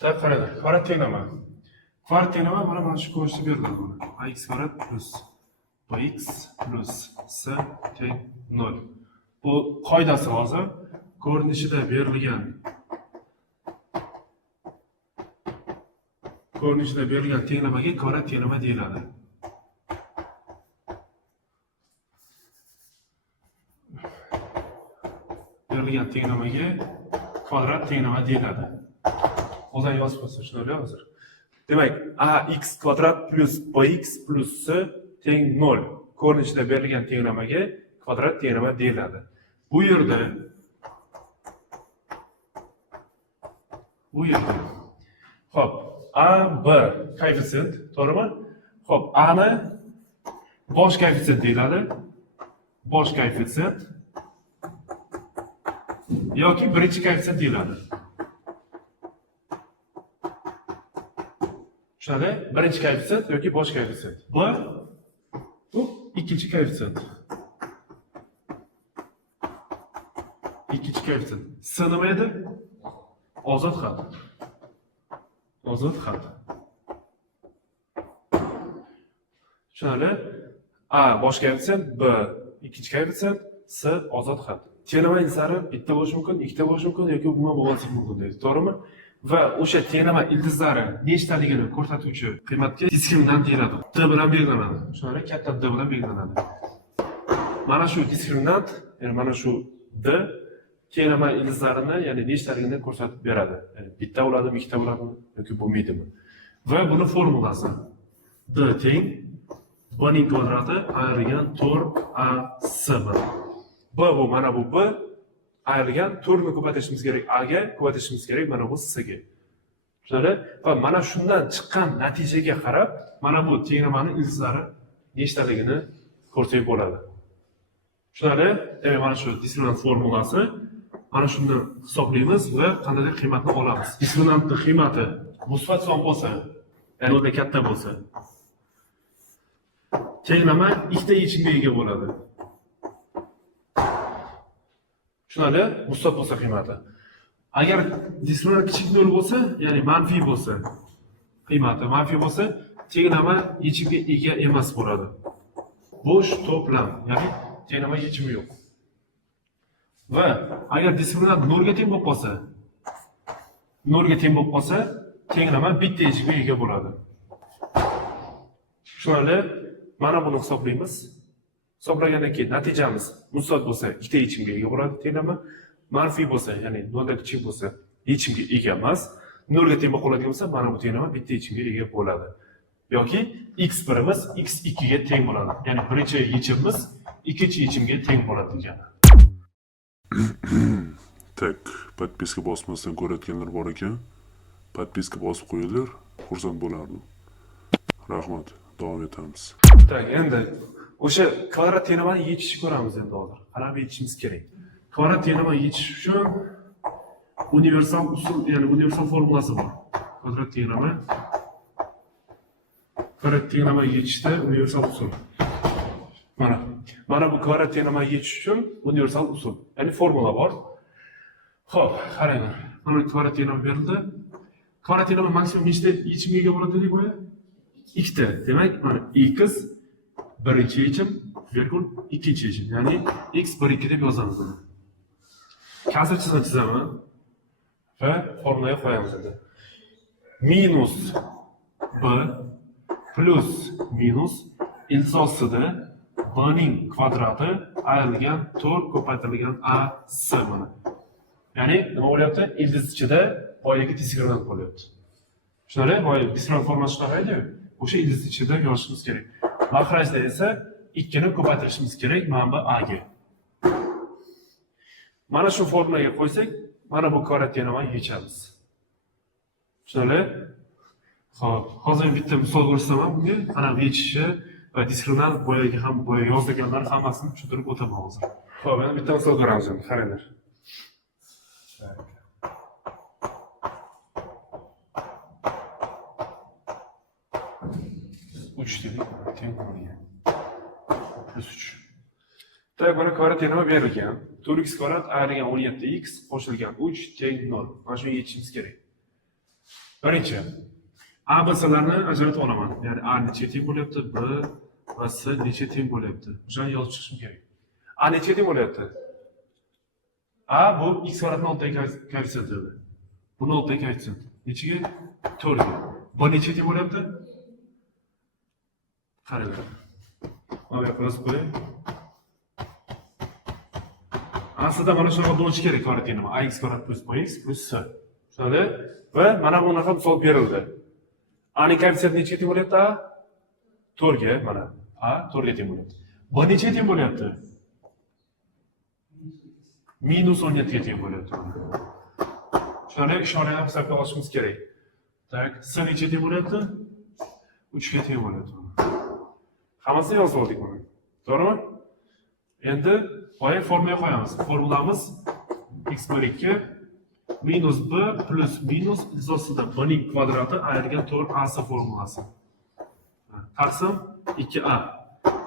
Tak qarang, kvadrat tenglama. Kvadrat tenglama mana shu ko'rinishda beriladi buni. Ax kvadrat plus bx plus c teng 0. Bu qoidasi hozir ko'rinishida berilgan tenglamaga kvadrat tenglama deyiladi. Berilgan tenglamaga kvadrat tenglama deyiladi. O'zdan yozib qo'ysa shunday hozir. Demak, ax kvadrat plus bx plus c teng 0 ko'rinishida berilgan tenglamaga kvadrat tenglama deyiladi. Bu yerda Xo'p, a, b koeffitsient, to'g'rimi? Xo'p, a ni bosh koeffitsient deyiladi. Bosh koeffitsient yoki birinchi koeffitsient deyiladi. Shunday, birinchi koeffitsient yoki bosh koeffitsient. Bu ikkinchi koeffitsient. İkinci koeffitsient. S nima edi? Ozod xat. Ozod xat. Shunday, a bosh koeffitsient, b ikkinchi koeffitsient, s ozod xat. Tenglama ildizlari bitta bo'lishi mumkin, ikkita bo'lishi mumkin yoki umuman bo'lmasligi mumkin deydi, to'g'rimi? Va o'sha tenglama ildizlari nechtaligini ko'rsatuvchi qiymatga diskriminant deyiladi. D bilan belgilanadi. Shunday katta D bilan belgilanadi. Mana shu diskriminant, ya'ni mana shu D tenglama ildizlarini, ya'ni nechtaligini ko'rsatib beradi. Ya'ni bitta bo'ladimi, ikkita bo'ladimi yoki bo'lmaydimi? Va buni formulasi D teng b ning kvadrati ayrilgan 4ac bilan. B bu mana bu b ayrilgan 4 ni ko'paytirishimiz kerak a ga, ko'paytirishimiz kerak mana bu c ga. Shunday, va mana shundan chiqqan natijaga qarab, mana bu tenglamaning ildizlari nechtaligini ko'rsak bo'ladi. Shunday, demak mana shu diskriminant formulasi mana shuni hisoblaymiz va qandaydir qiymatni olamiz. Diskriminantning qiymati musbat son bo'lsa, ya'ni o'ta katta bo'lsa, tenglama ikkita yechimga ega bo'ladi. Shunday, musbat bo'lsa qiymati. Agar diskriminant kichik nol bo'lsa, ya'ni manfiy bo'lsa, qiymati manfiy bo'lsa, tenglama yechimga ega emas bo'ladi. Bo'sh to'plam, ya'ni tenglama yechimi yo'q. Va agar diskriminant 0 ga teng bo'lib qolsa, 0 ga teng bo'lib qolsa, tenglama bitta yechimga ega bo'ladi. Shunday, mana buni hisoblaymiz. Hisoblagandan keyin natijamiz musbat bo'lsa, ikkita yechimga ega bo'ladi tenglama. Manfiy bo'lsa, ya'ni 0 dan kichik bo'lsa, yechimga ega emas. 0 ga teng bo'lib qoladigan bo'lsa, mana bu tenglama bitta yechimga ega bo'ladi. Yoki x1imiz x2 ga teng bo'ladi. Ya'ni birinchi yechimimiz ikkinchi yechimga teng bo'ladi degani. Tak, podpiska bosmasdan ko'rayotganlar bor ekan. Podpiska bosib qo'yinglar, xursand bo'lardim. Rahmat, davom etamiz. Tak, endi o'sha kvadrat tenglamani yechishni ko'ramiz endi hozir. Qanday yechishimiz kerak? Kvadrat tenglama yechish uchun universal usul, ya'ni universal formulasi bor. Kvadrat tenglama yechishda universal usul. Mana bu kvadrat tenglama yechish uchun universal usul, ya'ni formula bor. Xo'p, qaranglar. Mana kvadrat tenglama berildi. Kvadrat tenglama maksimum nechta yechimga ega bo'ladi dedik bo'ya? Ikkita. Demak, mana x birinchi yechim, virgul ikkinchi yechim. Ya'ni x 1 2 deb yozamiz buni. Kasr chizma chizaman va formulaga qo'yamiz endi. Minus b plus minus iltizosida b ning kvadrati ayrilgan 4 ko'paytirilgan ac mana. Ya'ni nima bo'lyapti? Ildiz ichida boyagi diskriminant bo'lyapti. Shunday, boyagi diskriminant formulasi chiqaraydi-ku. O'sha ildiz ichida yozishimiz kerak. Mahrajda esa 2 ni ko'paytirishimiz kerak manba a ga. Mana shu formulaga qo'ysak, mana bu kvadrat tenglamani yechamiz. Shunday. Xo'p, hozir bitta misol ko'rsataman bunga. Ana yechishi va diskriminant boyagi ham yozilganlar hammasini tushuntirib o'taman hozir. Xo'p, endi bitta misol ko'ramiz endi, qaranglar. 3 dedik, teng bo'lgan. Plus 3. Tak, mana kvadrat tenglama berilgan. 4x kvadrat ayrilgan 17x qo'shilgan 3 teng 0. Mana shuni yechishimiz kerak. Birinchi. A, B'larni ajratib olaman. Ya'ni A necha teng bo'lyapti, B va C necha teng bo'lyapti. O'shani yozib chiqishim kerak. A necha teng bo'lyapti? A bu x kvadratning oldidagi koeffitsient edi. Buni oldidagi koeffitsient. Nechaga? 4 ga. B necha teng bo'lyapti? Qaranglar. Mana bu yoqqa yozib qo'ying. Aslida mana shunaqa bo'lishi kerak kvadratinimi. Ax kvadrat plus bx plus c. Tushunadi? Va mana bunaqa misol berildi. A ning koeffitsiyenti necha teng bo'lyapti? A 4 ga, mana. A 4 ga teng bo'lyapti. B necha teng bo'lyapti? -17 ga teng bo'lyapti. Shuni ishorani hisobga olishimiz kerak. Tak, c necha teng bo'lyapti? 3 ga teng bo'lyapti. Hammasini yozib oldik buni. To'g'rimi? Endi boya formulaga qo'yamiz. Formulamiz x bar 2 minus b plus minus izosida b ning kvadrati ayirgan 4ac formulasi. Taqsim 2a.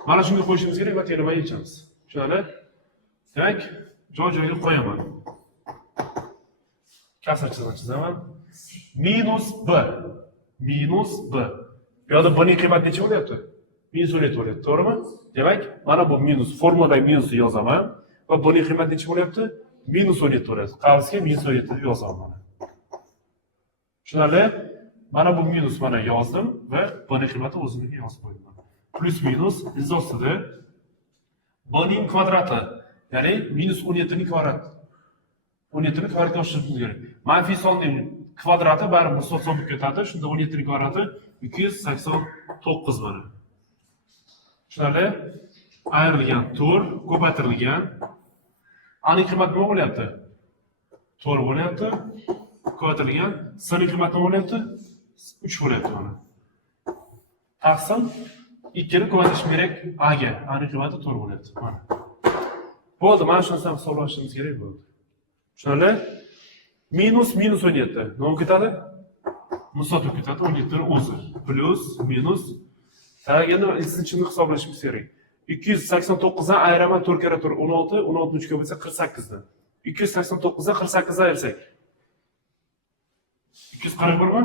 Mana shunga qo'yishimiz kerak va terimani yechamiz. Tushunadi? Demak, joy-joyiga qo'yaman. Kasr chizaman. Minus b. Minus b. Bu yerda b ning qiymati necha bo'lyapti? Minus 17 bo'lyapti, to'g'rimi? Demak, mana bu minus formuladagi minusni yozaman va b ning qiymati necha bo'lyapti? Minus 17 bo'lyapti. Qavsga minus 17 yozaman mana. Tushunarli? Mana bu minus mana yozdim va b ning qiymati o'zimga yozib qo'ydim. Plus minus izosida b ning kvadrati, ya'ni minus 17 ning kvadrati. 17 ning kvadratga oshirishimiz kerak. Manfiy sonning kvadrati baribir 190 bo'lib ketadi. Shunda 17 ning kvadrati 289 mana. Tushunarli? Ayrilgan 4 ko'paytirilgan. A ning qiymati nima bo'lyapti? 4 bo'lyapti. Ko'paytirilgan. C ning qiymati nima bo'lyapti? 3 bo'lyapti mana. Taqsim 2 ni ko'paytirish kerak A ga. A ning qiymati 4 bo'lyapti mana. Bo'ldi, mana shuni ham hisoblashimiz kerak bo'ldi. Tushunarli? Minus 17. Nima ketadi? Musot ketadi 17 ni o'zi. Plus minus. Endi ikkinchini hisoblashimiz kerak. 289 dan ayiraman 4 kara 4 16, 16 3 ga bo'lsa 48 dan. 289 dan 48 dan ayirsak 241 mi?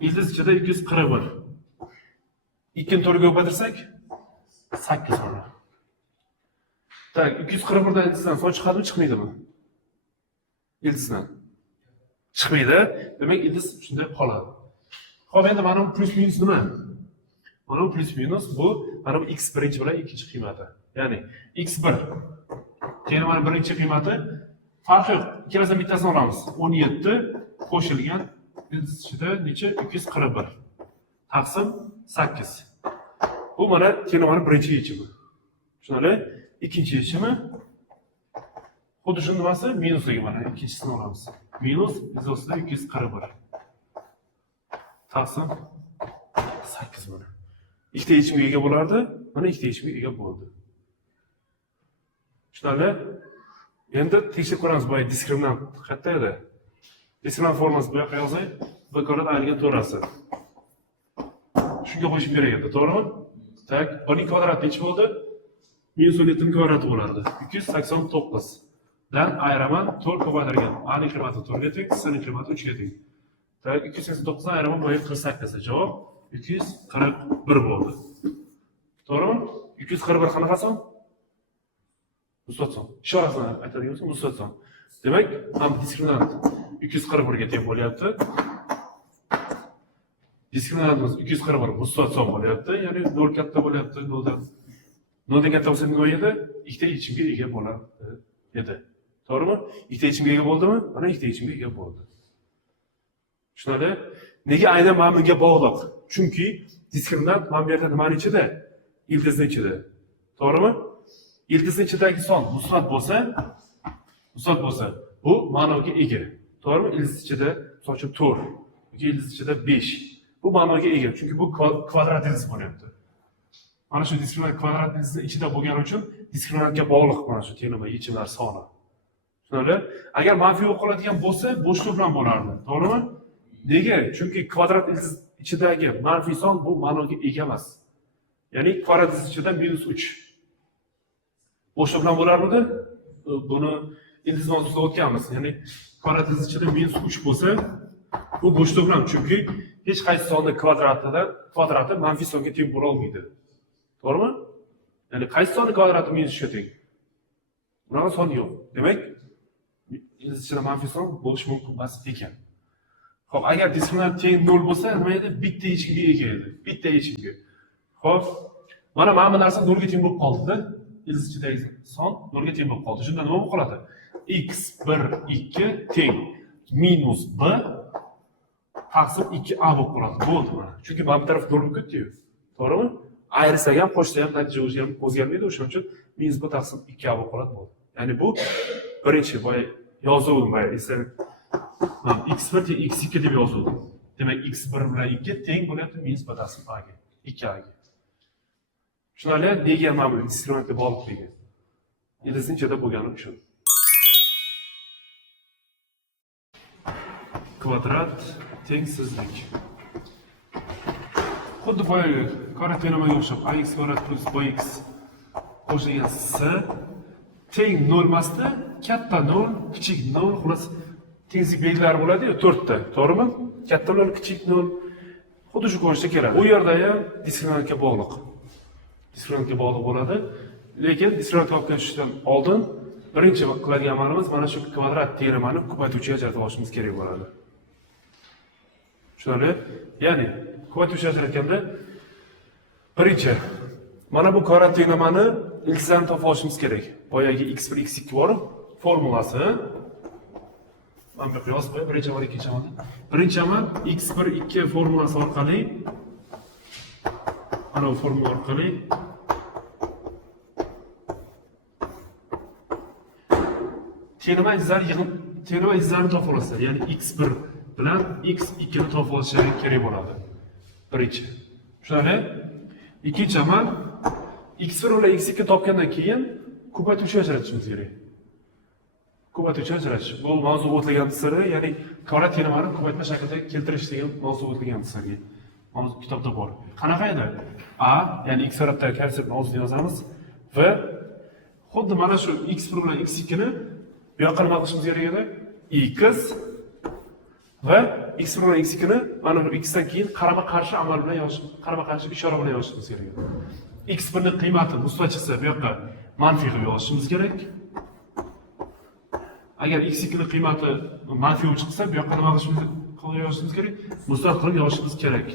Ildiz ichida 241. 2 ni 4 ga ko'paytirsak 8 mana. Tak, 241 dan ildizdan son chiqadimi, chiqmaydimi? Ildizdan chiqmaydi. Demak, ildiz shunday qoladi. Xo'p, endi mana bu plus minus nima? Mana bu plus minus bu mana bu x birinchi bilan ikkinchi qiymati. Ya'ni x1 keyin mana birinchi qiymati farqi yo'q. Ikkalasidan bittasini olamiz. 17 qo'shilgan ichida necha? 241 taqsim 8. Bu mana telemani birinchi yechimi. Tushunarli? Ikkinchi yechimi xuddi shu nimasi minusligi mana ikkinchisini olamiz. Minus izosida 241 taqsim 8 mana. Ikkita yechimga ega bo'lardi, mana ikkita yechimga ega bo'ldi. Tushunarli? Endi tekshirib ko'ramiz bu diskriminant qayerda edi? Diskriminant formulasi bu yoqqa yozay. B kvadrat ayrilgan 4ac. Shunga qo'shib kerak edi, to'g'rimi? Tak, b ning kvadrati necha bo'ldi? Minus 17 ning kvadrati bo'lardi. 289 dan ayiraman 4 ko'paytirgan. A ning qiymati 4 ga teng, C ning qiymati 3 ga teng. Tak, 289 dan ayiraman 48. Javob 241 bo'ldi. To'g'rimi? 241 qanaqa son? Musot son. Ishorasini aytadigan bo'lsa musot son. Demak, ham diskriminant 241 ga teng bo'lyapti. Diskriminantimiz 241 musot son bo'lyapti. Ya'ni 0 katta bo'lyapti 0 dan. 0 dan katta bo'lsa nima edi? Ikkita yechimga ega bo'ladi edi. To'g'rimi? Ikkita yechimga ega bo'ldimi? Mana ikkita yechimga ega bo'ldi. Tushunadi? Nega aynan mana bunga bog'liq? Chunki diskriminant mana bu yerda nimaning ichida? Ildizning ichida. To'g'rimi? Ildizning ichidagi son musbat bo'lsa, bu ma'noga ega. To'g'rimi? Ildiz ichida so'chib 4, yoki ildiz ichida 5. Bu ma'noga ega, chunki bu kvadrat ildiz bo'lyapti. Mana shu diskriminant kvadrat ildizning ichida bo'lgani uchun diskriminantga bog'liq mana shu terma yechimlar soni. Tushunarli? Agar manfiy bo'lib qoladigan bo'lsa, bo'shliq bilan bo'lardi. To'g'rimi? Nega? Chunki kvadrat ildiz ichidagi manfiy son bu ma'noga ega emas. Ya'ni kvadrat ildiz ichida -3. Bo'shliq bilan bo'larmidi? Buni ildiz mavzusida o'tganmiz. Ya'ni kvadrat ildiz ichida -3 bo'lsa, bu bo'shliq bilan, chunki hech qaysi sonning kvadrati manfiy songa teng bo'la olmaydi. To'g'rimi? Ya'ni qaysi sonning kvadrati -3 ga teng? Bunaqa son yo'q. Demak, ildiz ichida manfiy son bo'lishi mumkin emas ekan. Xo'p, agar diskriminant teng 0 bo'lsa, nima edi? Bitta yechimga ega edi. Bitta yechimga. Xo'p, mana bu narsa 0 ga teng bo'lib qoldi-da. Ildiz ichidagi son 0 ga teng bo'lib qoldi. Shunda nima bo'lib qoladi? x1 2 teng minus b taqsim 2a bo'lib qoladi. Bo'ldi mana. Chunki bu taraf 0 bo'lib ketdi-yu. To'g'rimi? Ayirsa ham, qo'shsa ham natija o'zgarmaydi. O'shuning uchun minus b taqsim 2a bo'lib qoladi bo'ldi. Ya'ni bu birinchi boya yozuvdim boya esa x1 teng x2 deb yozuvdim. Demak x1 bilan 2 teng bo'lyapti minus b taqsim a ga, 2a ga. Shunday degan mana bu diskriminantga bog'liqligi. Ildizning ichida bo'lgani uchun. Kvadrat tengsizlik. Xuddi boyagi kvadrat teoremaga o'xshab ax kvadrat plus bx qo'shilgan s teng 0 emasda, katta 0, kichik 0, xullas tenglik belgilari bo'ladi-yu 4 ta, to'g'rimi? Katta 0, kichik 0 xuddi shu ko'rinishda keladi. Bu yerda ham diskriminantga bog'liq. Diskriminantga bog'liq bo'ladi. Lekin diskriminantga olib kelishdan oldin birinchi qiladigan amalimiz mana shu kvadrat teoremani ko'paytuvchiga ajratib olishimiz kerak bo'ladi. Shunday, ya'ni ko'paytuvchi ajratganda birinchi mana bu kvadrat teoremani iltizamni topib olishimiz kerak. Boyagi x1 x2 bor, formulasi. Mana bu yozib qo'yib, birinchi amal, ikkinchi amal. Birinchi amal x1 2 formulasi orqali mana bu formula orqali teorema iltizamni topib olasizlar. Ya'ni x1 bilan x2 ni topib olishingiz kerak bo'ladi. Birinchi. Shunday, ikkinchi amal x1 bilan x2 topgandan keyin ko'paytuvchi ajratishimiz kerak. Ko'paytuvchi ajratish. Bu mavzu o'tlagan siri, ya'ni kvadrat teoremani ko'paytma shaklida keltirish degan mavzu o'tlagan sirga. Mavzu kitobda bor. Qanaqa edi? A, ya'ni x tarafdagi koeffitsient mavzuni yozamiz va xuddi mana shu x1 bilan x2 ni bu yoqqa nima qilishimiz kerak edi? X va x1 bilan x2 ni mana bu x dan keyin qarama-qarshi amal bilan yozish, qarama-qarshi ishora bilan yozishimiz kerak edi. x1 ning qiymati musbat chiqsa, bu yoqqa manfiy qilib yozishimiz kerak. Agar x2 ning qiymati manfiy chiqsa, bu yoqqa nima qilib yozishimiz kerak? Musbat qilib yozishimiz kerak.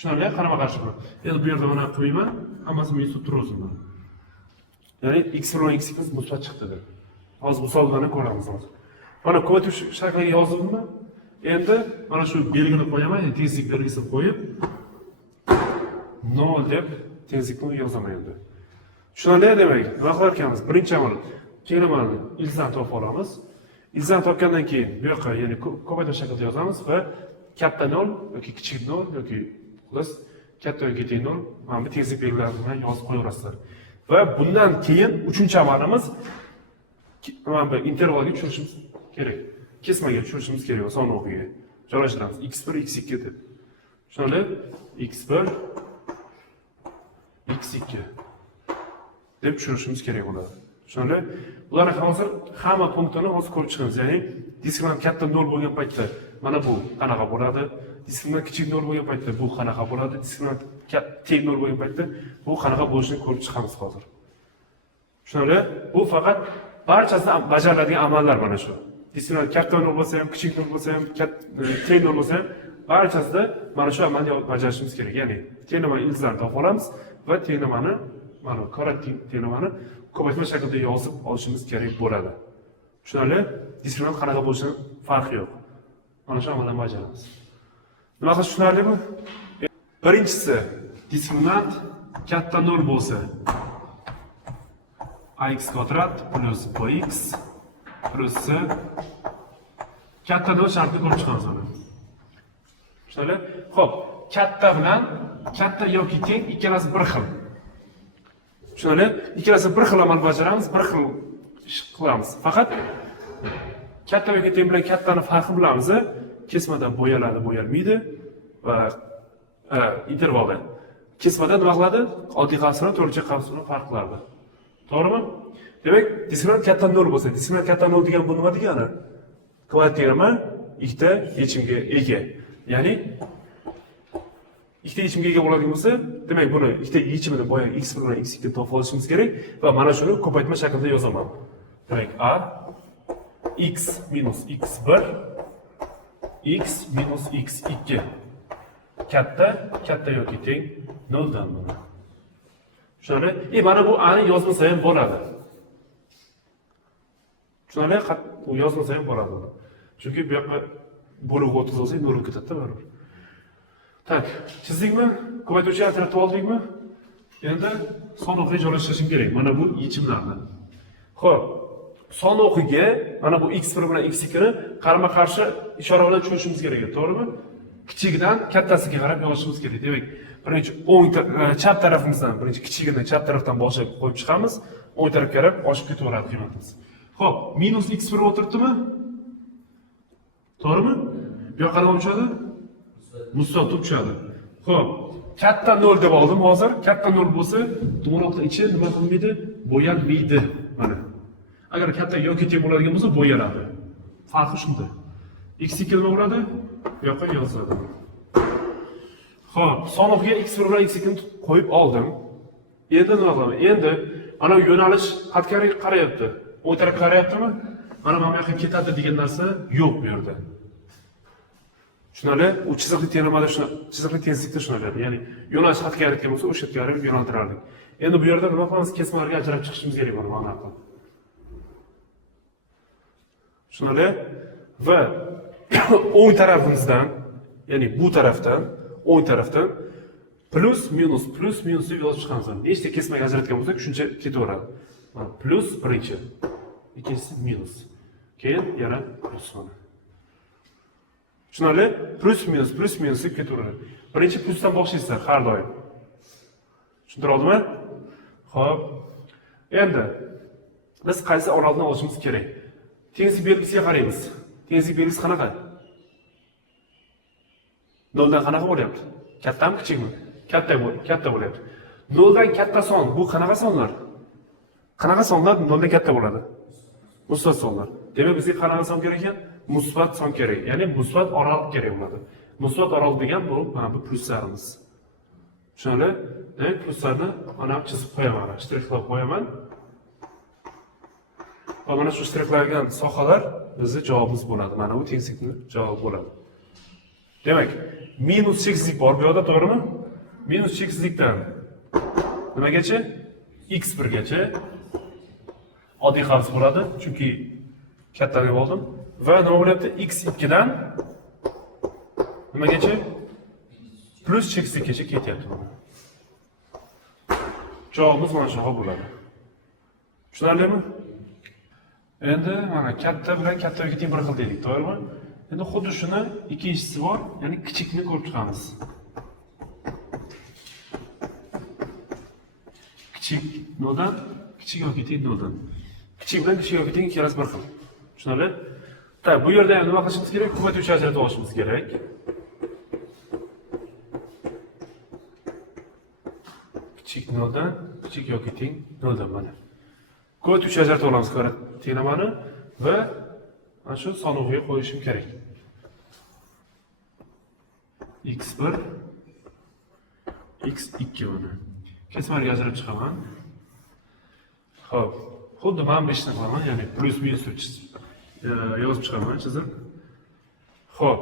Shunday qarama-qarshi bilan. Endi bu yerda mana qilmayman, hammasini men yutib turibman. Ya'ni x1 bilan x2 musbat chiqdi deb. Hozir misol bilan ko'ramiz hozir. Mana ko'paytuvchi shakliga yozildimi? Endi mana shu belgini qo'yaman, tezlik belgisini qo'yib 0 deb tezlikni yozaman endi. Shunday demak, nima qilar ekanmiz? Birinchi amal teoremani iltizamni topib olamiz. Iltizamni topgandan keyin bu yoqqa, ya'ni ko'paytuvchi shaklida yozamiz va katta 0 yoki kichik 0 yoki plus katta yoki teng 0 mana bu tezlik belgilari bilan yozib qo'yaverasizlar. Va bundan keyin uchinchi amalimiz mana bu intervalga tushirishimiz kerak. Kesmaga tushirishimiz kerak va son o'qiga joylashtiramiz. x1 x2 deb. Shunday x1 x2 deb tushirishimiz kerak bo'ladi. Shunday bularni hozir hamma punktini hozir ko'rib chiqamiz. Ya'ni diskriminant katta 0 bo'lgan paytda mana bu qanaqa bo'ladi? Diskriminant kichik 0 bo'lgan paytda bu qanaqa bo'ladi? Diskriminant teng 0 bo'lgan paytda bu qanaqa bo'lishini ko'rib chiqamiz hozir. Shunday bu faqat barchasida bajariladigan amallar mana shu. Diskriminant katta 0 bo'lsa ham, kichik 0 bo'lsa ham, teng 0 bo'lsa ham, barchasida mana shu amalni bajarishimiz kerak. Ya'ni teoremani iltizamni topib olamiz va teoremani mana kvadrat teoremani ko'paytma shaklida yozib olishimiz kerak bo'ladi. Shunday diskriminant qanaqa bo'lishidan farqi yo'q. Mana shu amalni bajaramiz. Nima qilish tushunarlimi? Birinchisi, diskriminant katta 0 bo'lsa, ax kvadrat plus bx plus c katta 0 shartini ko'rib chiqamiz mana. Shunday. Xo'p, katta bilan katta yoki teng ikkalasi bir xil. Shunday, ikkalasi bir xil amal bajaramiz, bir xil ish qilamiz. Faqat katta yoki teng bilan kattani farqi bilamiz. Kesmadan bo'yaladi, bo'yalmaydi va intervalda. Kesmada nima qiladi? Oddiy qavs bilan to'rtchi qavs bilan farq qiladi. To'g'rimi? Demak, diskriminant katta 0 bo'lsa, diskriminant katta 0 degan bu nima degani? Kvartirama ikkita yechimga ega. Ya'ni ikkita yechimga ega bo'ladigan bo'lsa, demak buni ikkita yechimini boya x1 bilan x2 deb topib olishimiz kerak va mana shuni ko'paytma shaklida yozaman. Demak, a x minus x1 x minus x2 katta yoki teng 0 dan bo'ladi. Tushunarli? Mana bu a ni yozmasa ham bo'ladi. Tushunarli? U yozmasa ham bo'ladi. Chunki bu yoqqa bo'lib o'tib olsak 0 ketadi baribir. Tak, chizdikmi? Ko'paytuvchi alternativ oldikmi? Endi son o'qiga joylashtirishim kerak. Mana bu yechimlarni. Xo'p, son o'qiga mana bu x1 bilan x2 ni qarama-qarshi ishora bilan tushunishimiz kerak, to'g'rimi? Kichikdan kattasiga qarab yozishimiz kerak. Demak, birinchi o'ng chap tarafimizdan, birinchi kichigini chap tarafdan boshlab qo'yib chiqamiz, o'ng tarafga qarab oshib ketaveradi qiymatimiz. Xo'p, minus x1 o'tiribdimi? To'g'rimi? Bu yoqqa nima tushadi? Musbat tushadi. Xo'p, katta 0 deb oldim hozir. Katta 0 bo'lsa, to'g'anoqning ichi nima qilmaydi? Bo'yalmaydi. Mana. Agar katta yoki teng bo'ladigan bo'lsa, bo'yaladi. Farqi shunda. x2 nima bo'ladi? Bu yoqqa yoziladi. Xo'p, so'nog'iga x1 bilan x2 ni qo'yib oldim. Endi nima qilaman? Endi ana yo'nalish xatga qarayapti. O'ng tarafga qarayaptimi? Mana bu yoqqa ketadi degan narsa yo'q bu yerda. Tushunarli? U chiziqli tenglamada shuna, chiziqli tenglikda shunaqadi. Ya'ni yo'nalish xatga qaratgan bo'lsa, o'sha yerga qarab yo'naltirardik. Endi bu yerda nima qilamiz? Kesmalarga ajrab chiqishimiz kerak bo'ladi mana bu. Tushunarli? Va o'ng tarafimizdan, ya'ni bu tarafdan, o'ng tarafdan plus minus deb yozib chiqamiz. Nechta kesmaga ajratgan bo'lsak, shuncha ketaveradi. Mana plus birinchi, ikkinchisi minus. Keyin yana plus mana. Tushunarli? Plus minus deb ketaveradi. Birinchi plusdan boshlaysizlar har doim. Tushuntira oldimmi? Xo'p. Endi biz qaysi oralni olishimiz kerak? Tenglik belgisiga qaraymiz. Tenglik belgisi qanaqa? 0 dan qanaqa bo'lyapti? Kattami, kichikmi? Katta bo'lyapti. 0 dan katta son, bu qanaqa sonlar? Qanaqa sonlar 0 dan katta bo'ladi? Musbat sonlar. Demak, bizga qanaqa son kerak ekan? Musbat son kerak. Ya'ni musbat oraliq kerak bo'ladi. Musbat oraliq degan bu mana bu pluslarimiz. Tushunarli? Demak, pluslarni mana chizib qo'yaman, shtrixlab qo'yaman. Va mana shu shtrixlangan sohalar bizning javobimiz bo'ladi. Mana bu tenglikning javobi bo'ladi. Demak, minus cheksizlik bor bu yerda, to'g'rimi? Minus cheksizlikdan nimagacha? x1 gacha oddiy havs bo'ladi, chunki katta deb oldim. Va nima bo'lyapti? x2 dan nimagacha? Plus cheksizlikgacha ketyapti. Javobimiz mana shunaqa bo'ladi. Tushunarlimi? Endi mana katta bilan katta yoki teng bir xil dedik, to'g'rimi? Endi xuddi shuni ikkinchisi bor, ya'ni kichikni ko'rib chiqamiz. Kichik 0 dan, kichik yoki teng 0 dan. Kichik bilan kichik yoki teng ikkalasi bir xil. Tushunarli? Ta, bu yerda ham nima qilishimiz kerak? Ko'paytuvchi ajratib olishimiz kerak. Kichik 0 dan, kichik yoki teng 0 dan mana. Ko'paytuvchi ajratib olamiz tenglamani va mana shu sonog'iga qo'yishim kerak. x1 x2 mana. Kesmalarga ajratib chiqaman. Xo'p, xuddi mana bu ishni qilaman, ya'ni plus minus yozib chiqaman, chizib. Xo'p.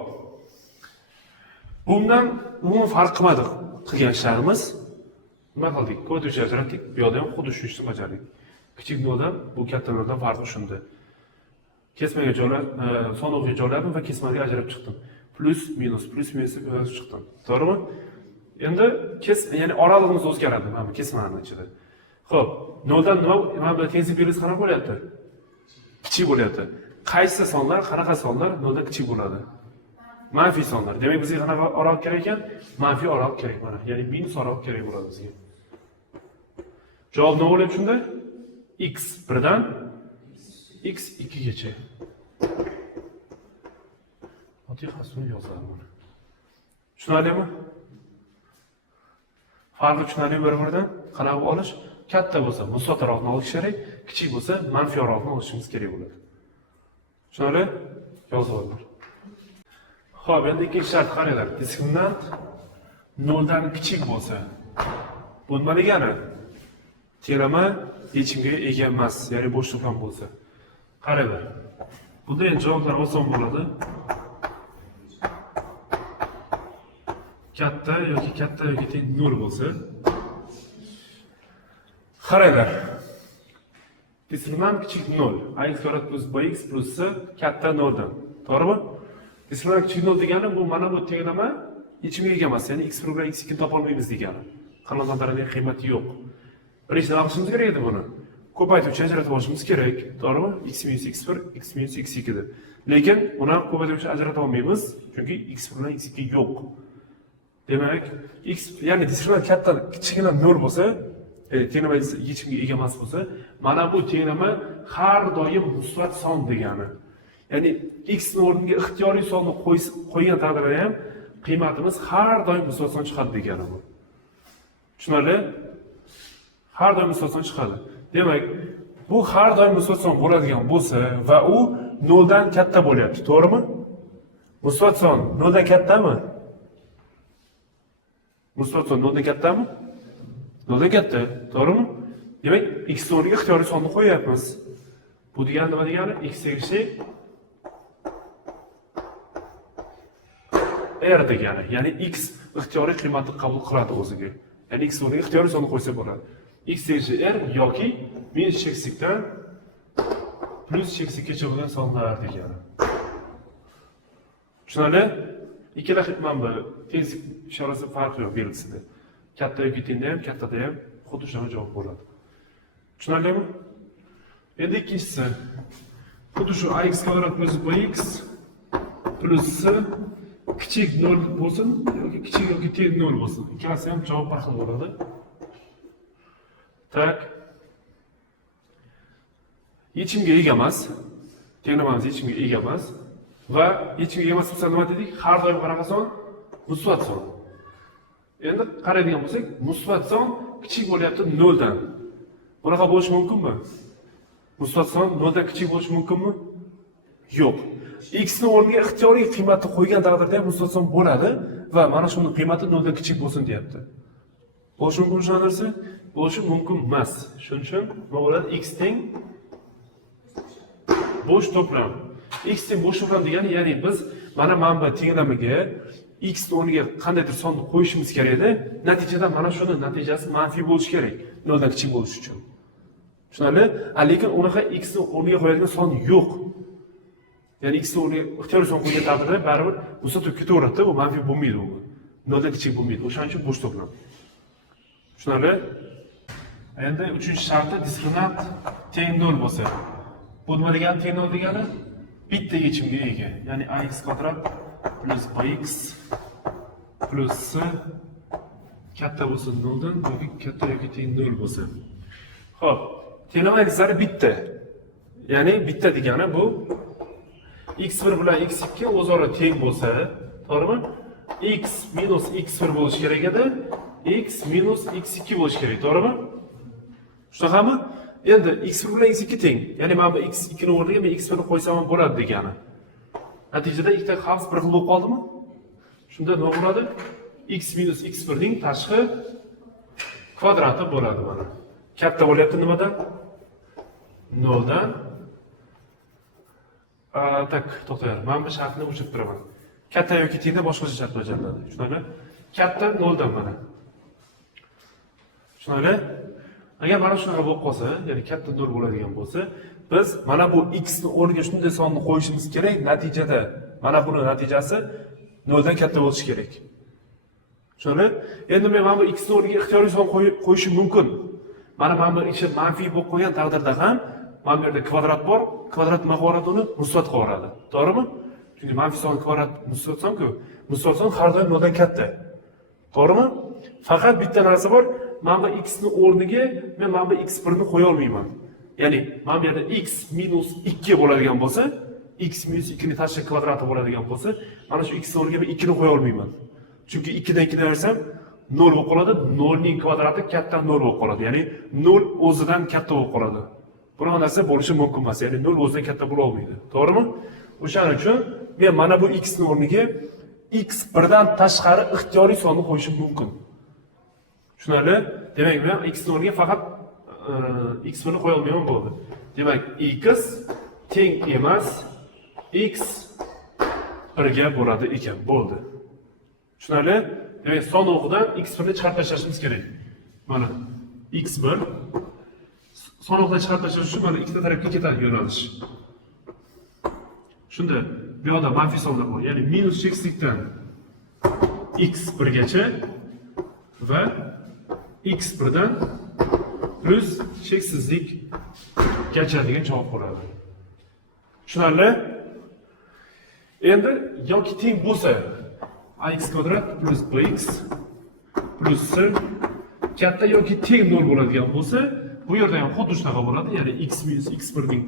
Bundan umuman farq qilmadi qilgan ishlarimiz. Nima qildik? Ko'paytuvchi ajratdik, bu yerda ham xuddi shu ishni bajardik. Kichik 0 dan bu katta 0 dan farqi shunda. Kesmaga joylab, sonog'iga joyladim va kesmalarga ajrab chiqdim. Plus minus yozib chiqdim. To'g'rimi? Endi ya'ni oralig'imiz o'zgaradi mana bu kesmalarning ichida. Xo'p, 0 dan nima bilan tenglik belgisi qanaqa bo'lyapti? Kichik bo'lyapti. Qaysi sonlar, qanaqa sonlar 0 dan kichik bo'ladi? Manfiy sonlar. Demak, bizga qanaqa oraliq kerak ekan? Manfiy oraliq kerak mana. Ya'ni minus oraliq kerak bo'ladi bizga. Javob nima bo'lyapti shunda? x1 dan x2 gacha. Oddiy hasbini yozaman. Tushunarlimi? Farqi tushunarli bir-biridan qanaqa olish? katta bo'lsa musbatroqni olish kerak, kichik bo'lsa manfiyroqni olishimiz kerak bo'ladi. Tushunarli? Yozib olinglar. Xo'p, endi ikkinchi shart qaranglar. Diskriminant 0 dan kichik bo'lsa, bu nima degani? Teorema yechimga ega emas, ya'ni bo'shliq ham bo'lsa. Qaranglar. Bunda endi javoblar oson bo'ladi. Katta yoki teng 0 bo'lsa. Qaranglar. Diskriminant kichik 0. Ax kvadraт plus bx plus c katta 0 dan. To'g'rimi? Diskriminant kichik 0 degani bu mana bu tenglama yechimga ega emas, ya'ni x1 bilan x2 ni topa olmaymiz degani. Qanotlarning qiymati yo'q. Birinchi nima qilishimiz kerak edi buni? Ko'paytiruvchi ajratib olishimiz kerak, to'g'rimi? x minus x1, x minus x2 da. Lekin uni ko'paytiruvchi ajratib olmaymiz, chunki x1 bilan x2 yo'q. Demak, x ya'ni diskriminant katta kichikina 0 bo'lsa, tenglama yechimga ega emas bo'lsa, mana bu tenglama har doim musbat son degani. Ya'ni x ni o'rniga ixtiyoriy sonni qo'ygan taqdirda ham qiymatimiz har doim musbat son chiqadi degani bu. Tushunarli? Har doim musbat son chiqadi. Demak, bu har doim musbat son bo'ladigan bo'lsa va u 0 dan katta bo'lyapti, to'g'rimi? Musbat son 0 dan kattami? Musbat son 0 dan kattami? 0 dan katta, to'g'rimi? Demak, x ni o'rniga ixtiyoriy sonni qo'yapmiz. Bu degani nima degani? X tegishli r degani. Ya'ni x ixtiyoriy qiymatni qabul qiladi o'ziga. Ya'ni x o'rniga ixtiyoriy sonni qo'ysa bo'ladi. X tegishli r yoki minus cheksikdan plus cheksikgacha bo'lgan sonlar degani. Tushunarli? Ikkala mana bu tezlik ishorasi farqi yo'q belgisida. Katta yoki tengda ham, kattada ham xuddi shunday javob bo'ladi. Tushunarlimi? Endi ikkinchisi. Xuddi shu ax kvadrat plus bx plus c kichik 0 bo'lsin yoki kichik yoki teng 0 bo'lsin. Ikkalasi ham javob bir xil bo'ladi. Tak. Yechimga ega emas. Tenglamamiz yechimga ega emas va yechimga ega emas bo'lsa nima dedik? Har doim qanaqa son? Musbat son. Endi qaraydigan bo'lsak, musbat son kichik bo'lyapti 0 dan. Bunaqa bo'lishi mumkinmi? Musbat son 0 dan kichik bo'lishi mumkinmi? Yo'q. X ni o'rniga ixtiyoriy qiymatni qo'ygan taqdirda ham musbat son bo'ladi va mana shuni qiymati 0 dan kichik bo'lsin deyapti. Bo'lishi mumkin shu narsa? Bo'lishi mumkin emas. Shuning uchun nima bo'ladi? X teng bo'sh to'plam. X teng bo'sh to'plam degani, ya'ni biz mana manba tenglamaga x ni o'rniga qandaydir sonni qo'yishimiz kerak edi. Natijada mana shuni natijasi manfiy bo'lishi kerak, 0 dan kichik bo'lishi uchun. Tushunarli? Lekin unaqa x ni o'rniga qo'yadigan son yo'q. Ya'ni x ni o'rniga ixtiyoriy son qo'ygan taqdirda baribir musbat o'tib ketaveradi, bu manfiy bo'lmaydi u. 0 dan kichik bo'lmaydi. O'shaning uchun bo'sh to'plam. Tushunarli? Endi 3-sharti diskriminant teng 0 bo'lsa. Bu nima degani? Teng 0 degani bitta yechimga ega. Ya'ni ax kvadrat plus bx plus c katta bo'lsa 0 dan yoki katta yoki teng 0 bo'lsa. Xo'p, tenglama xlari bitta. Ya'ni bitta degani bu x1 bilan x2 o'zaro teng bo'lsa, to'g'rimi? X minus x1 bo'lishi kerak edi, x minus x2 bo'lishi kerak, to'g'rimi? Shunaqami? Endi x1 bilan x2 teng. Ya'ni mana bu x2 ni o'rniga men x1 ni qo'ysam ham bo'ladi degani. Natijada ikkita xavf bir xil bo'lib qoldimi? Shunda nima bo'ladi? X minus x1 ning tashqi kvadrati bo'ladi mana. Katta bo'lyapti nimadan? 0 dan. Tak, to'xtaylar. Men bu shartni o'chirib turaman. Katta yoki tengda boshqacha shart bajariladi. Tushunarli? Katta 0 dan mana. Tushunarli? Agar mana shunaqa bo'lib qolsa, ya'ni katta 0 bo'ladigan bo'lsa, biz mana bu x ni o'rniga shunday sonni qo'yishimiz kerak. Natijada mana buni natijasi 0 dan katta bo'lishi kerak. Tushunarli? Endi men mana bu x ni o'rniga ixtiyoriy son qo'yishim mumkin. Mana bu ishi manfiy bo'lib qo'ygan taqdirda ham mana bu yerda kvadrat bor, kvadrat nima qiladi uni? Musbat qiladi. To'g'rimi? Chunki manfiy son kvadrat musbat son-ku. Musbat son har doim 0 dan katta. To'g'rimi? Faqat bitta narsa bor. Mana bu x ni o'rniga men mana bu x1 ni qo'ya olmayman. Ya'ni mana bu yerda x minus 2 bo'ladigan bo'lsa, x minus 2 ni tashqi kvadrati bo'ladigan bo'lsa, mana shu x ni o'rniga men 2 ni qo'ya olmayman. Chunki 2 dan 2 dan bersam 0 bo'lib qoladi, 0 ning kvadrati katta 0 bo'lib qoladi. Ya'ni 0 o'zidan katta bo'lib qoladi. Biron narsa bo'lishi mumkin emas. Ya'ni 0 o'zidan katta bo'la olmaydi. To'g'rimi? O'shaning uchun men mana bu x ning o'rniga x birdan tashqari ixtiyoriy sonni qo'yishim mumkin. Tushunarli? Demak, men x ning o'rniga faqat x ni qo'ya olmayman bo'ldi. Demak, x teng emas x 1 ga bo'ladi ekan, bo'ldi. Tushunarli? Demak, son o'qidan x1 ni chiqarib tashlashimiz kerak. Mana x1 son o'qidan chiqarib tashlash uchun mana ikkita tarafga ketadi yo'nalish. Shunda bu yerda manfiy sonlar bor. Ya'ni minus cheksizlikdan x1 gacha va x1 dan plus cheksizlik gacha degan javob bo'ladi. Tushunarli? Endi yoki teng bo'lsa ax kvadrat plus bx plus c katta yoki teng 0 bo'ladigan bo'lsa, bu yerda ham xuddi shunaqa bo'ladi. Ya'ni x minus x1 ning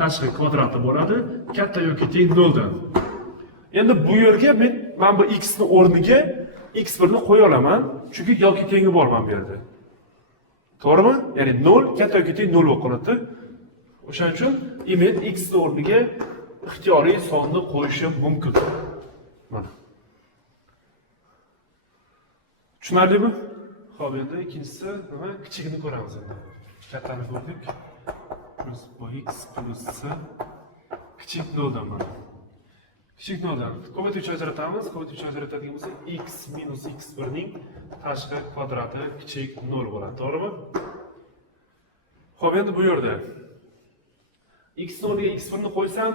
tashqi kvadrati bo'ladi, katta yoki teng 0 dan. Endi bu yerga men bu x ni o'rniga x1 ni qo'ya olaman, chunki yoki tengi bor mana bu yerda. To'g'rimi? Ya'ni 0 katta yoki teng 0 bo'lib qoladi. O'shaning uchun men x ni o'rniga ixtiyoriy sonni qo'yishim mumkin. Mana. Tushunarlimi? Xo'p, endi ikkinchisi nima? Kichigini ko'ramiz endi. Kattani ko'rdik. Plus bx plus c kichik 0 dan mana. Kichik 0 dan. Ko'paytiruvchi ajratamiz. Ko'paytiruvchi ajratadigan bo'lsa x minus x1 ning tashqi kvadrati kichik 0 bo'ladi. To'g'rimi? Xo'p, endi bu yerda x ni o'rniga x1 ni qo'ysam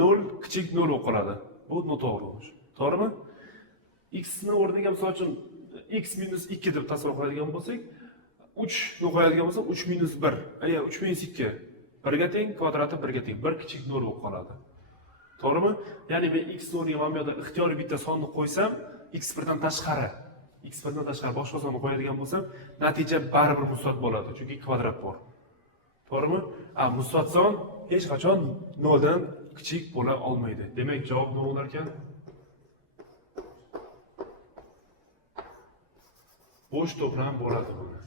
0 kichik 0 bo'lib qoladi. Bu noto'g'ri bo'lish. To'g'rimi? X ni o'rniga misol uchun x minus 2 deb tasavvur qiladigan bo'lsak, 3 ni qo'yadigan bo'lsak 3 minus 1. Agar 3 minus 2 1 ga teng, kvadrati 1 ga teng, 1 kichik 0 bo'lib qoladi. To'g'rimi? Ya'ni men x ni o'rniga mana bu yerda ixtiyoriy bitta sonni qo'ysam, x1 dan tashqari, x1 dan tashqari boshqa sonni qo'yadigan bo'lsam, natija baribir musbat bo'ladi, chunki kvadrat bor. To'g'rimi? Musbat son hech qachon 0 dan kichik bo'la olmaydi. Demak, javob nima bo'lar ekan? Bo'sh to'plam bo'ladi buni.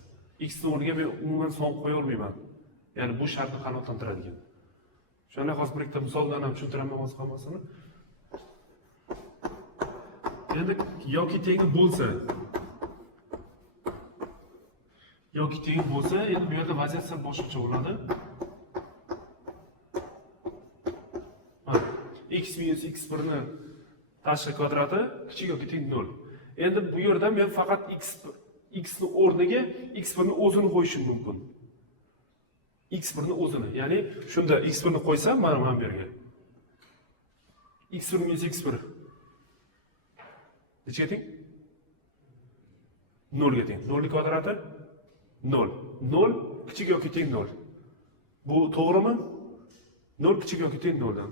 X ni o'rniga men umuman son qo'ya olmayman. Ya'ni bu shartni qanoatlantiradigan. Shunday xos bir ikkita misol bilan ham tushuntiraman o'z hammasini. Endi yoki tengi bo'lsa, endi bu yerda vaziyat sal boshqacha bo'ladi. X minus x1 ni tashqi kvadrati kichik yoki teng 0. Endi bu yerda men faqat x ni o'rniga x1 ni o'zini qo'yishim mumkin. x1 ni o'zini, ya'ni shunda x1 ni qo'ysam, mana bu yerga. x1 minus x1 nechaga teng? 0 ga teng. 0 ning kvadrati 0. 0 kichik yoki teng 0. Bu to'g'rimi? 0 kichik yoki teng 0 dan.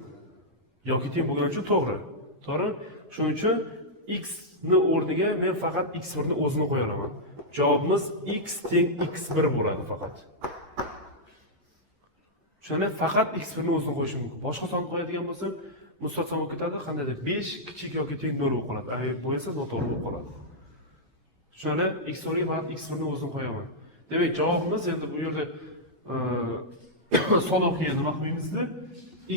Yoki teng bo'lgani uchun to'g'ri. To'g'ri? Shuning uchun x ni o'rniga men faqat x1 ni o'zini qo'ya olaman. Javobimiz x teng x1 bo'ladi faqat. Shuni faqat x1 ni o'zini qo'yishim mumkin. Boshqa son qo'yadigan bo'lsam, musbat son bo'lib ketadi. Qandaydir 5 kichik yoki teng 0 bo'lib qoladi. Agar bu esa noto'g'ri bo'lib qoladi. Shuni x1 ga faqat x1 ni o'zini qo'yaman. Demak, javobimiz endi bu yerda son o'qigan nima qilmaymizda?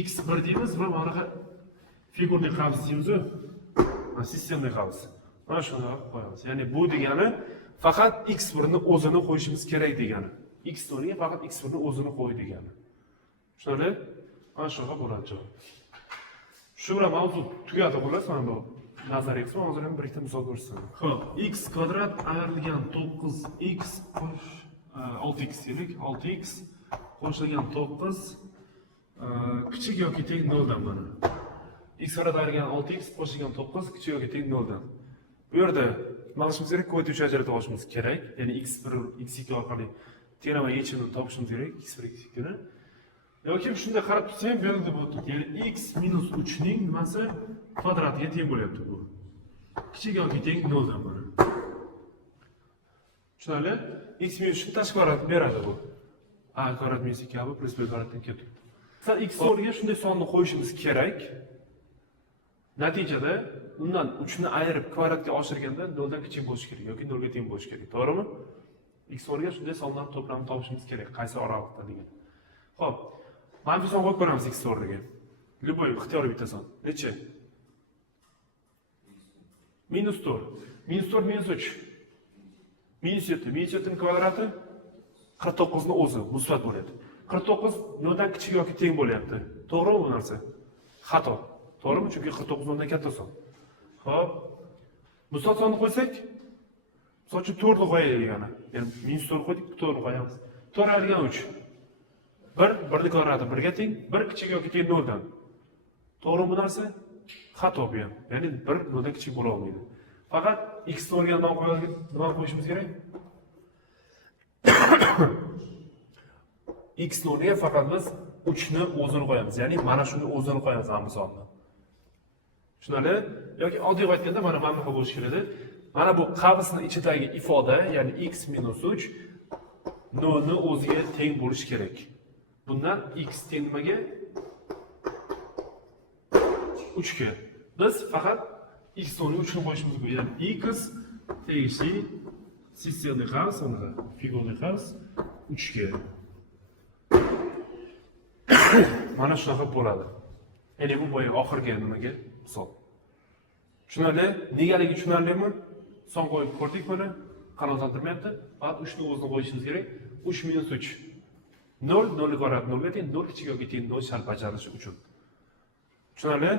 x1 deymiz va mana bunaqa figurli qavs deymiz-ku. Sistemli qavs. Mana shuni qo'yamiz. Ya'ni bu degani faqat x1 ni o'zini qo'yishimiz kerak degani. X o'rniga faqat x1 ni o'zini qo'y degani. Tushunarli? Mana shunaqa bo'ladi javob. Shu bilan mavzu tugadi xullas, mana bu nazariy qismi. Hozir ham bir ikkita misol ko'rsatam. Xo'p, x kvadrat ayrilgan 9x 6x dedik. 6x qo'shilgan 9 kichik yoki teng 0 dan mana. X kvadrat ayrilgan 6x qo'shilgan 9 kichik yoki teng 0 dan. Bu yerda maqsadimiz kerak ko'paytiruvchi ajratib olishimiz kerak. Ya'ni x1, x2 orqali terama yechimini topishimiz kerak. x1, x2 ni. Yoki shunday qarab tursam, bu yerda bo'ldi. Ya'ni x minus 3 ning nimasi kvadratiga teng bo'lyapti bu. Kichik yoki teng 0 dan mana. Tushunarli? X minus 3 tashqi kvadrat beradi bu. A kvadrat minus 2a plus b kvadratdan ketdi. X o'rniga shunday sonni qo'yishimiz kerak. Natijada undan 3 ni ayirib kvadratga oshirganda 0 dan kichik bo'lishi kerak yoki 0 ga teng bo'lishi kerak. To'g'rimi? X o'rniga shunday sonlarning to'plamini topishimiz kerak. Qaysi oraliqda degan. Xo'p, manfiy son qo'yib ko'ramiz X o'rniga. Любой ixtiyoriy bitta son. Necha? -4. -4 -3. -7. -7 ning kvadrati 49 ning o'zi musbat bo'ladi. 49 0 dan kichik yoki teng bo'lyapti. To'g'rimi bu narsa? Xato. To'g'rimi? Chunki 49 0 dan katta son. Xo'p. Musbat sonni qo'ysak, misol uchun 4 ni qo'yaylik yana. Ya'ni -4 qo'ydik, 4 ni qo'yamiz. 4 ayirgan 3. 1 ning kvadrati 1 ga teng, 1 kichik yoki teng 0 dan. To'g'rimi bu narsa? Xato bu ham. Ya'ni 1 0 dan kichik bo'la olmaydi. Faqat x o'rniga nima qo'yishimiz kerak? X o'rniga faqat biz 3 ni o'zini qo'yamiz. Ya'ni mana shuni o'zini qo'yamiz mana bu sonni. Tushunali? Yoki oddiy aytganda mana bunaqa bo'lishi kerak. Mana bu qavsning ichidagi ifoda, ya'ni x - 3 0 ni o'ziga teng bo'lishi kerak. Bundan x teng nimaga? 3 ga. Biz faqat x o'rniga 3 ni qo'yishimiz kerak. Ya'ni x tegishli sistemli qavs, figurli qavs 3 ga. Mana shunaqa bo'ladi. Ya'ni bu boya oxirgi nimaga misol. Tushunarli? Negaligi tushunarlimi? Son qo'yib ko'rdik buni. Qanoatlantirmayapti. Faqat 3 ni o'zini qo'yishimiz kerak. 3 - 3. 0 0 kvadrati 0 ga teng, 0 kichik yoki teng 0 shart bajarishi uchun. Tushunarli?